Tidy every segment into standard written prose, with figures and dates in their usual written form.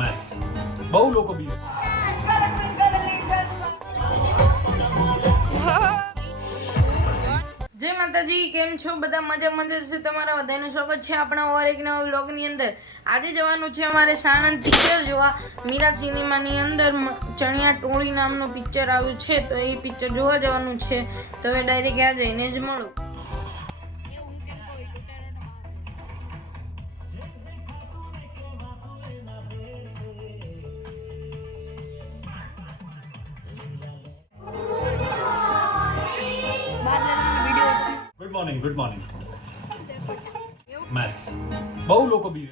Maths बहु लोग भी जय माताजी केम छो बधा मजा से तमारा बधाનું સ્વાગત છે આપણા ઓર એક નવા વ્લોગ ની અંદર। આજે જવાનું છે અમારે સાણંદ પિક્ચર જોવા। મીરા સિનેમા ની અંદર ચણિયા ટોળી નામનું પિક્ચર આવ્યું છે, તો એ પિક્ચર જોવા જવાનું છે। તો હવે ડાયરેક્ટ આ જઈને જ મળો। गुड मॉर्निंग मैथ्स बहु लोग भी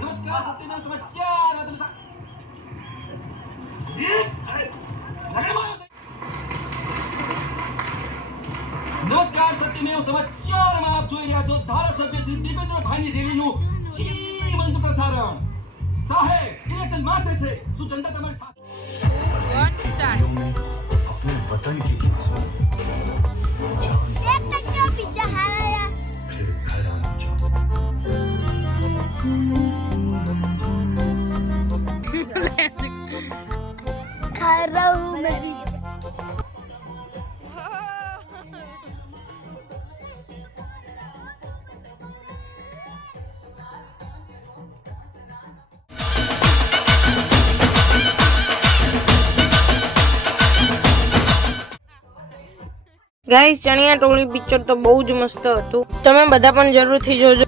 नमस्कार सत्यमेव समाचार नमस्कार सत्यमेव समाचार में आप જોઈ રહ્યા છો ધારાસભ્ય શ્રી દીપેન્દ્રભાઈની રેલીનું જીવંત પ્રસારણ। સાહેબ ઇલેક્શન માત્ર છે, શું જનતા તમારી સાથે अपने वतन की पीछे हारा फिर घर आना चाहो। खा रहा हूँ मैं पीछे। ગાઈસ ચણિયા ટોળી પિક્ચર તો બહુ જ મસ્ત હતું, તમે બધા પણ જરૂરથી જોજો।